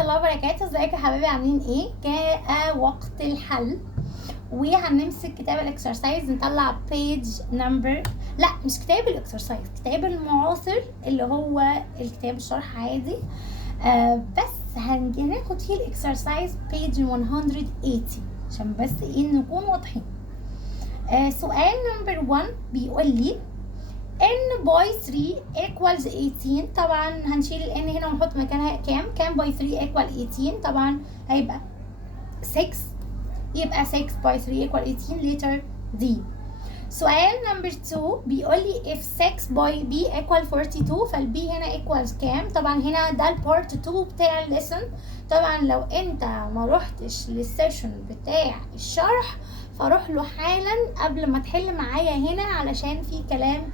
الله وبركاته. ازيكم يا حبايبي، عاملين ايه؟ جاء وقت الحل وهنمسك كتاب الاكسرسايز، نطلع بيج نمبر، لا مش كتاب الاكسرسايز، كتاب المعاصر اللي هو الكتاب الشرح عادي. بس هناخد فيه الاكسرسايز بيج 180 عشان بس ايه نكون واضحين. سؤال نمبر 1 بيقول لي n by 3 equals 18. طبعا هنشيل ال n هنا ونحط مكانها كام by 3 equal 18. طبعا هيبقى 6، يبقى 6 by 3 equal 18 letter D. سؤال نمبر 2 بيقول لي if 6 by b equal 42 فال b هنا equals كام؟ طبعا هنا ده البارت 2 بتاع الليسن. طبعا لو انت ما روحتش للسيشن بتاع الشرح فروح له حالا قبل ما تحل معايا هنا، علشان في كلام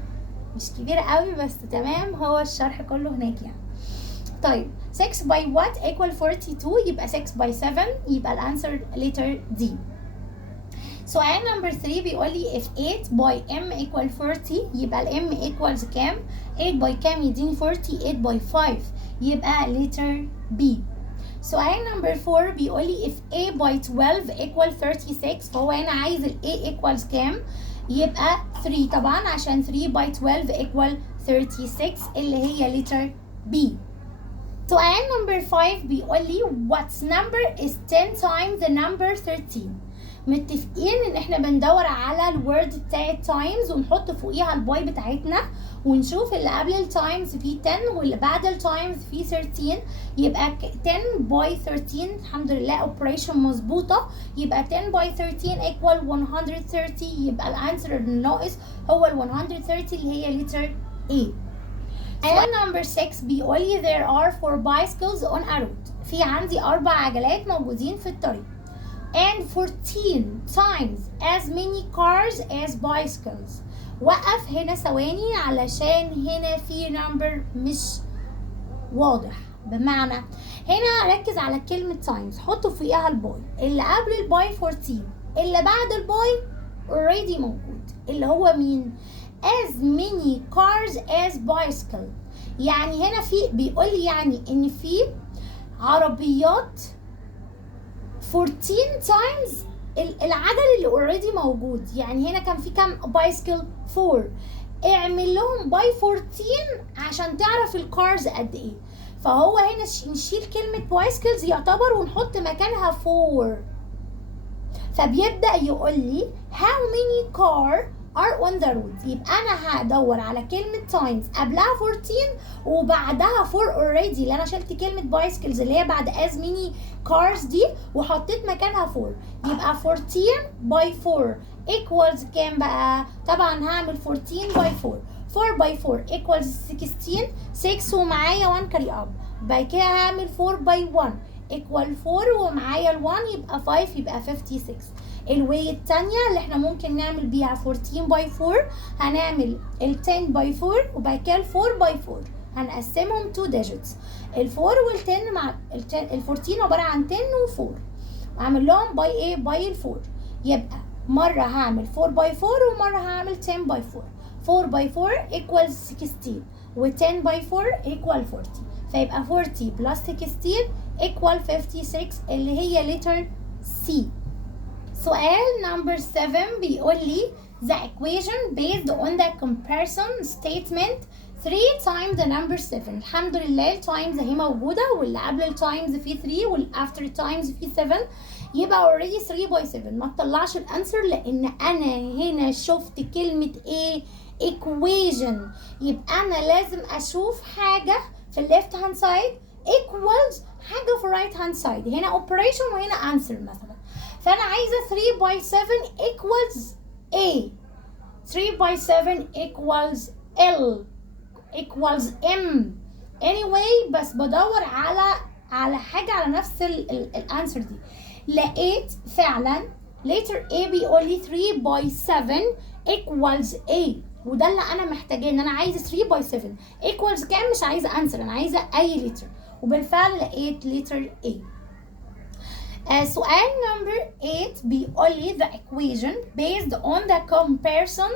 مش كبير قوي بس تمام، هو الشرح كله هناك يعني. طيب 6 by what equal 42؟ يبقى 6 by 7، يبقى الانسر letter D. سؤال نمبر 3 بيقول لي if 8 by m equal 40 يبقى ال m equals كام؟ 8 by كام يديني 40؟ 8 by 5 يبقى letter B. سؤال نمبر 4 بيقول لي if a by 12 equal 36 فهو هنا عايز ال a equals كام؟ يبقى 3 طبعا، عشان 3 by 12 equal 36 اللي هي letter B. سؤال نمبر 5 بيقول لي what number is 10 times the number 13؟ متفقين ان احنا بندور على الورد بتاع times ونحط فوقيها الباي بتاعتنا ونشوف اللي قبل التايمز فيه 10 واللي بعد التايمز فيه 13. يبقى 10 باي 13 الحمد لله اوبريشن مظبوطه، يبقى 10 باي 13 equal 130. يبقى الانسر الناقص هو ال 130 اللي هي letter A. سؤال نمبر 6 بيقول لي there are 4 bicycles on a road. في عندي 4 عجلات موجودين في الطريق and 14 times as many cars as bicycles. وقف هنا ثواني علشان هنا في نمبر مش واضح، بمعنى هنا ركز على كلمة times، حطوا فوقيها الباي، اللي قبل الباي 14، اللي بعد الباي already موجود اللي هو مين؟ as many cars as bicycle. يعني هنا في بيقول لي يعني ان في عربيات 14 times العجل اللي اوريدي موجود. يعني هنا كان في كام بايسكل؟ 4، اعمل لهم باي 14 عشان تعرف الكارز قد ايه. فهو هنا نشيل كلمة بايسكلز يعتبر ونحط مكانها 4. فبيبدأ يقول لي how many car are on the road. يبقى انا هدور على كلمة times قبلها 14 وبعدها 4 already، اللي انا شلت كلمة bicycles اللي هي بعد as many cars دي وحطيت مكانها 4. يبقى 14 by 4 equals كام بقى؟ طبعا هعمل 14 by 4. 4 by 4 equals 16. 6 ومعايا 1 carry up. بعد كده هعمل 4 by 1 equal 4 ومعايا ال 1 يبقى 5 يبقى 56. الواي التانية اللي احنا ممكن نعمل بيها 14 by 4 هنعمل ال 10 by 4 وبعد كده ال 4 by 4 هنقسمهم 2 digits. ال 4 وال 10 مع ال 14 عبارة عن 10 و 4 وعمل لهم by ايه؟ by ال 4. يبقى مرة هعمل 4 by 4 ومرة هعمل 10 by 4. 4 by 4 equals 16 و 10 by 4 equal 40. فيبقى 40 plus 16 equal 56 اللي هي letter C. سؤال نمبر 7 بيقول لي the equation based on the comparison statement 3 times the number 7. الحمد لله التايمز اهي موجودة واللي قبل التايمز فيه 3 والافتر تايمز فيه 7، يبقى already 3 by 7. ما تطلعش الانسر لان انا هنا شفت كلمة ايه؟ equation. يبقى انا لازم اشوف حاجة في الليفت هاند سايد equals حاجة في الرايت هاند سايد. هنا operation وهنا answer مثلا، فأنا عايزة 3 by 7 equals A، 3 by 7 equals L equals M. anyway بس بدور على حاجة على نفس الانسر دي. لقيت فعلا letter A بيقول لي 3 by 7 equals A، وده اللي أنا محتاجاه، إن أنا عايزة 3 by 7 equals كام؟ مش عايزة انسر، أنا عايزة أي letter، وبالفعل لقيت letter A. سؤال نمبر 8 بيقول لي the equation based on the comparison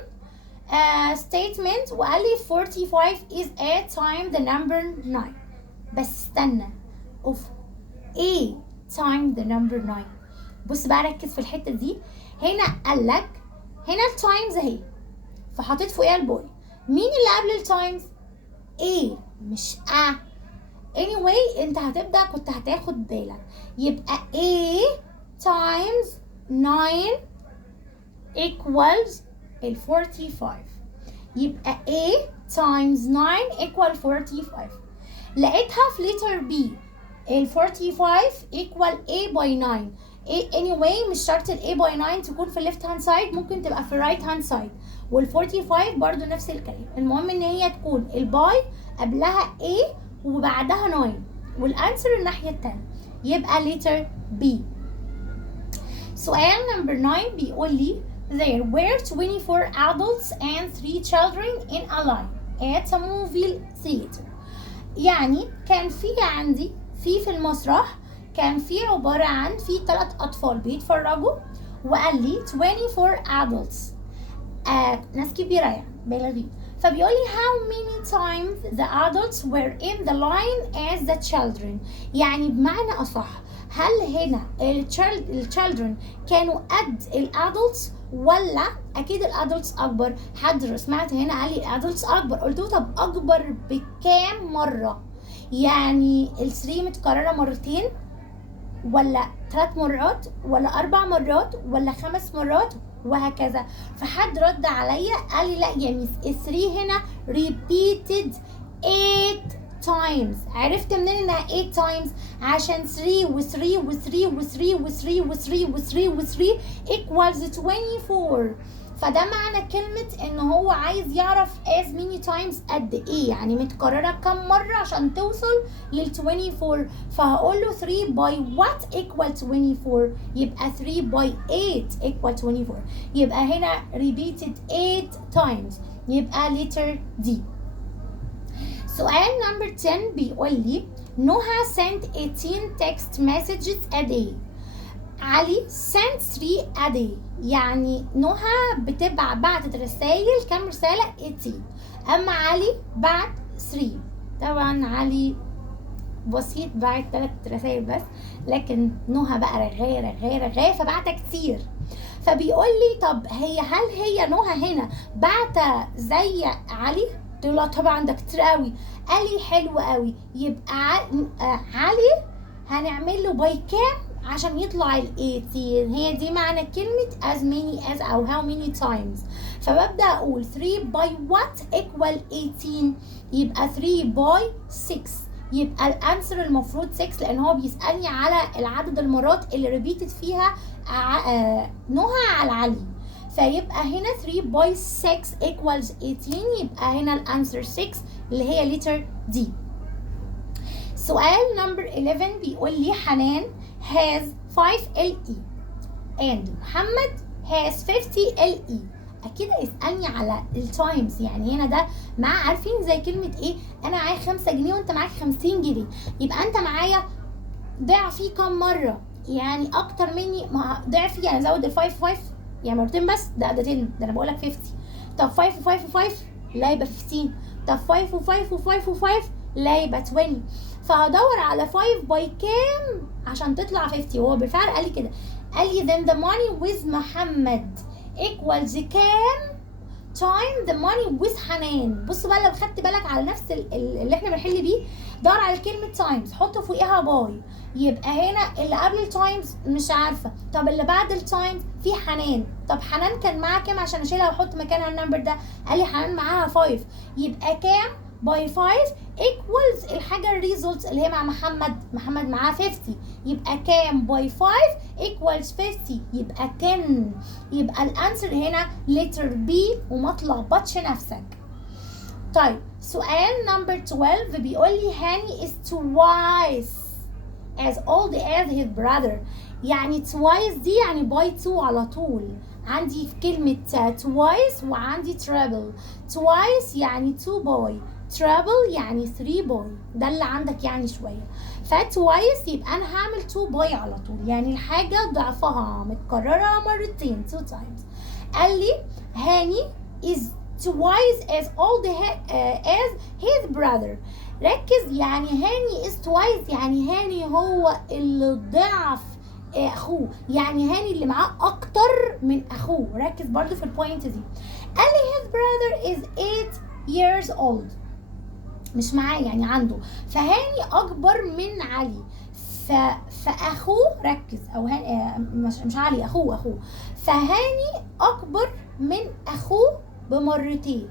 statement وقال لي 45 is a time the number 9. بس استنى، اوف A times the number 9. بص بقى ركز في الحتة دي. هنا قالك هنا التايمز اهي، فحطيت فوقيها البوي. مين اللي قبل التايمز؟ A مش A. anyway انت هتبدأ كنت هتاخد بالك. يبقى A times 9 equals 45. يبقى A times 9 equal 45. لقيتها في letter B. 45 equal A by 9. anyway مش شرط ال A by 9 تكون في left hand side، ممكن تبقى في right hand side. وال 45 برضو نفس الكلام. المهم ان هي تكون الباي قبلها A وبعدها 9 والانسر الناحية التانية، يبقى letter B. سؤال number 9 بيقول لي there were 24 adults and 3 children in a line at a movie theater. يعني كان في عندي في المسرح كان في عبارة عن في 3 أطفال بيتفرجوا، وقال لي 24 adults ناس كبيرة يعني بالغين. فبيقول لي how many times the adults were in the line as the children. يعني بمعنى أصح هل هنا الchildren كانوا قد الادلتس ولا اكيد الادلتس اكبر؟ حد سمعت هنا قال لي الادلتس اكبر، قلت له طب اكبر بكام مره؟ يعني ال3 متكرره مرتين ولا 3 مرات ولا 4 مرات ولا 5 مرات وهكذا. فحد رد عليا قال لي لا يا ميس ال3 هنا repeated 8 times. عرفت منين انها 8 times؟ عشان 3 و 3 و 3 و 3 و 3 و 3 و 3 و 3 equals 24. فده معنى كلمة ان هو عايز يعرف as many times قد ايه، يعني متكررة كم مرة عشان توصل لل 24. فهقول له 3 by what equal 24؟ يبقى 3 by 8 equal 24. يبقى هنا repeated 8 times، يبقى letter D. سؤال number 10 بيقول لي نهى sent 18 text messages a day. علي sent 3 a day. يعني نهى بعتت رسائل كم رسالة؟ 18. أما علي بعت 3. طبعا علي بسيط بعت 3 رسائل بس، لكن نهى بقى رغاية فبعتها كتير. فبيقول لي طب هل هي نهى هنا بعتة زي علي؟ قلت له لا طبعا ده كتير قوي. قال لي حلو قوي، يبقى علي هنعمل له باي كام عشان يطلع ال 18. هي دي معنى كلمة as many as أو how many times. فببدأ أقول 3 by what equal 18؟ يبقى 3 by 6. يبقى الانسر المفروض 6 لأن هو بيسألني على العدد المرات اللي ريبيتد فيها نهى على علي. فيبقى هنا 3 by 6 equals 18. يبقى هنا الانسر 6 اللي هي letter D. سؤال number 11 بيقول لي حنان has 5 LE and محمد has 50 LE. اكيد هيسألني على التايمز، يعني هنا ده مع عارفين زي كلمة ايه؟ انا معايا 5 جنيه وانت معاك 50 جنيه، يبقى انت معايا ضعفي كم مرة؟ يعني اكتر مني ضعفي، يعني زود ال 5 5 يعني مرتين بس، ده 10، ده انا بقولك 50. طب 5 و 5 و 5 لا يبقى 15. طب 5 و 5 و 5 و 5 لا يبقى 20. فهدور على 5 باي كام عشان تطلع 50. هو بالفعل قال لي كده، قال لي then the money with محمد equals كام time the money with حنان. بص بقى لو خدت بالك على نفس اللي احنا بنحل بيه، دور على كلمة times حط فوقيها باي. يبقى هنا اللي قبل التايمز مش عارفة، طب اللي بعد التايمز في حنان. طب حنان كان معاها كام عشان اشيلها واحط مكانها النمبر ده؟ قال لي حنان معاها 5. يبقى كام باي 5 equals الحاجة الريزولتس اللي هي مع محمد معاه 50. يبقى كام باي 5 equals 50؟ يبقى 10. يبقى الانسر هنا letter B وما تلخبطش نفسك. طيب سؤال number 12 بيقول لي هاني is twice as old as his brother. يعني twice دي يعني باي 2 على طول. عندي في كلمة twice وعندي treble. twice يعني 2 باي، treble يعني 3 باي، ده اللي عندك يعني شوية. فتوايس يبقى أنا هعمل 2 باي على طول، يعني الحاجة ضعفها متكررة مرتين 2 times. قال لي هاني is twice as old as his brother. ركز، يعني هاني is twice، يعني هاني هو اللي ضعف اخوه، يعني هاني اللي معاه اكتر من اخوه. ركز برضو في البوينت دي. قال لي his brother is 8 years old، مش معاه يعني عنده، فهاني اكبر من علي. فاخوه، ركز، او هاني مش علي، اخوه، فهاني اكبر من اخوه بمرتين.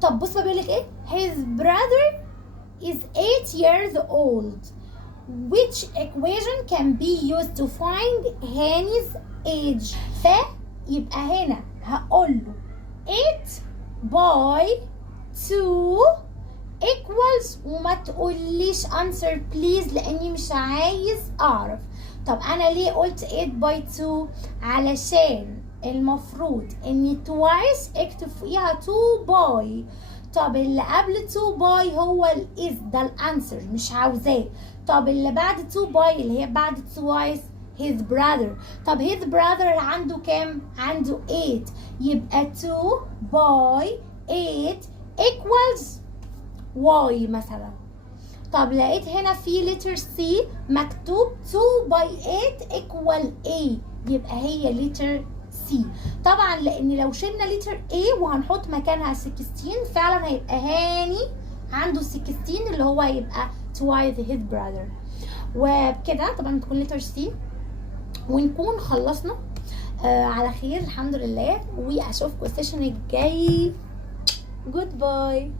طب بص بقى بيقول لك ايه، his brother is 8 years old which equation can be used to find هاني's age. فيبقى هنا هقول له 8 by 2 equals، وما تقوليش answer please لاني مش عايز اعرف. طب انا ليه قلت 8 by 2؟ علشان المفروض اني twice اكتب فوقيها 2 by. طب اللي قبل 2 باي هو الاس، ده الانسر مش عاوزاه. طب اللي بعد 2 باي اللي هي بعد twice his brother. طب his brother عنده كام؟ عنده 8، يبقى 2 باي 8 equals y مثلا. طب لقيت هنا في letter C مكتوب 2 باي 8 equal A، يبقى هي letter C. طبعا لان لو شلنا لتر A وهنحط مكانها 16 فعلا هيبقى هاني عنده 16 اللي هو هيبقى twice his brother. وبكده طبعا تكون لتر C ونكون خلصنا على خير الحمد لله، واشوفكم السيشن الجاي. جود باي.